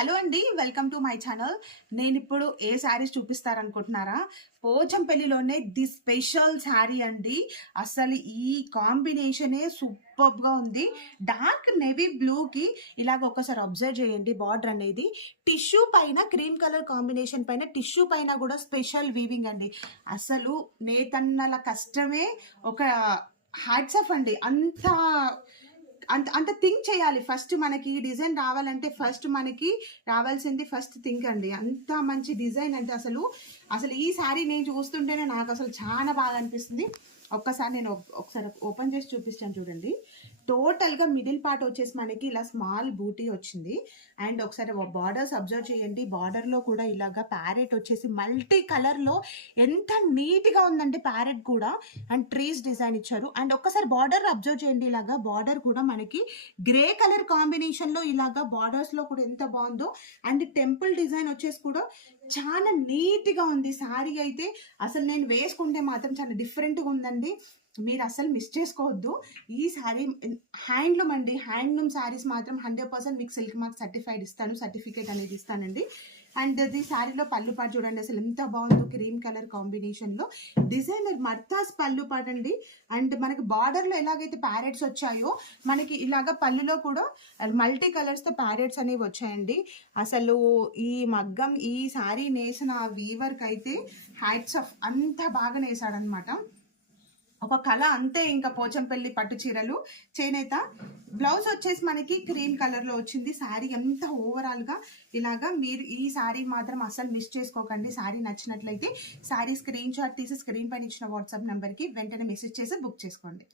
Hello అండి, welcome to my channel. నేను ఇప్పుడు ఏ శారీస్ చూపిస్తారనుకుంటున్నారా? పోచంపల్లిలోనే ది స్పెషల్ శారీ అండి. అసలు ఈ కాంబినేషనే సూపర్గా ఉంది. డార్క్ నేవీ బ్లూకి ఇలాగ ఒకసారి అబ్జర్వ్ చేయండి. బార్డర్ అనేది టిష్యూ పైన క్రీమ్ కలర్ కాంబినేషన్ పైన టిష్యూ పైన కూడా స్పెషల్ వీవింగ్ అండి. అసలు నేతన్నల కష్టమే ఒక హ్యాట్స్ ఆఫ్ అండి. అంత అంత అంత థింక్ చేయాలి. ఫస్ట్ మనకి డిజైన్ రావాలంటే ఫస్ట్ మనకి రావాల్సింది ఫస్ట్ థింక్ అండి. అంత మంచి డిజైన్ అంటే అసలు ఈ శారీ నేను చూస్తుంటేనే నాకు అసలు చాలా బాగా అనిపిస్తుంది. ఒక్కసారి నేను ఒకసారి ఓపెన్ చేసి చూపిస్తాను చూడండి. టోటల్గా మిడిల్ పార్ట్ వచ్చేసి మనకి ఇలా స్మాల్ బూటీ వచ్చింది. అండ్ ఒకసారి బార్డర్స్ అబ్జర్వ్ చేయండి. బార్డర్లో కూడా ఇలాగా ప్యారెట్ వచ్చేసి మల్టీ కలర్లో ఎంత నీట్గా ఉందంటే ప్యారెట్ కూడా. అండ్ ట్రీస్ డిజైన్ ఇచ్చారు. అండ్ ఒక్కసారి బార్డర్ అబ్జర్వ్ చేయండి. ఇలాగా బార్డర్ కూడా మనకి గ్రే కలర్ కాంబినేషన్లో ఇలాగా బార్డర్స్లో కూడా ఎంత బాగుందో. అండ్ టెంపుల్ డిజైన్ వచ్చేసి కూడా చాలా నీట్గా ఉంది. శారీ అయితే అసలు నేను వేసుకుంటే మాత్రం చాలా డిఫరెంట్గా ఉందండి. మీరు అసలు మిస్ చేసుకోవద్దు. ఈ శారీ హ్యాండ్లూమ్ అండి. హ్యాండ్లూమ్ శారీస్ మాత్రం 100% మీకు సిల్క్ మార్క్ సర్టిఫైడ్ ఇస్తాను, సర్టిఫికేట్ అనేది ఇస్తానండి. అండ్ ఇది శారీలో పళ్ళు పాటు చూడండి అసలు ఎంత బాగుందో. క్రీమ్ కలర్ కాంబినేషన్లో డిజైనర్ మర్తాస్ పళ్ళు పాటు అండి. అండ్ మనకి బార్డర్లో ఎలాగైతే ప్యారెట్స్ వచ్చాయో మనకి ఇలాగ పళ్ళులో కూడా మల్టీ కలర్స్తో ప్యారెట్స్ అనేవి వచ్చాయండి. అసలు ఈ మగ్గం ఈ శారీ నేసిన వీవర్కి అయితే హ్యాట్స్ ఆఫ్. అంత బాగా నేసాడనమాట. ఒక కళ అంతే. ఇంకా పోచంపల్లి పట్టు చీరలు చేనేత. బ్లౌజ్ వచ్చేసి మనకి క్రీమ్ కలర్లో వచ్చింది. శారీ ఎంత ఓవరాల్గా ఇలాగా. మీరు ఈ శారీ మాత్రం అస్సలు మిస్ చేసుకోకండి. శారీ నచ్చినట్లయితే శారీ స్క్రీన్ షాట్ తీసి స్క్రీన్ పైన ఇచ్చిన వాట్సాప్ నెంబర్కి వెంటనే మెసేజ్ చేసి బుక్ చేసుకోండి.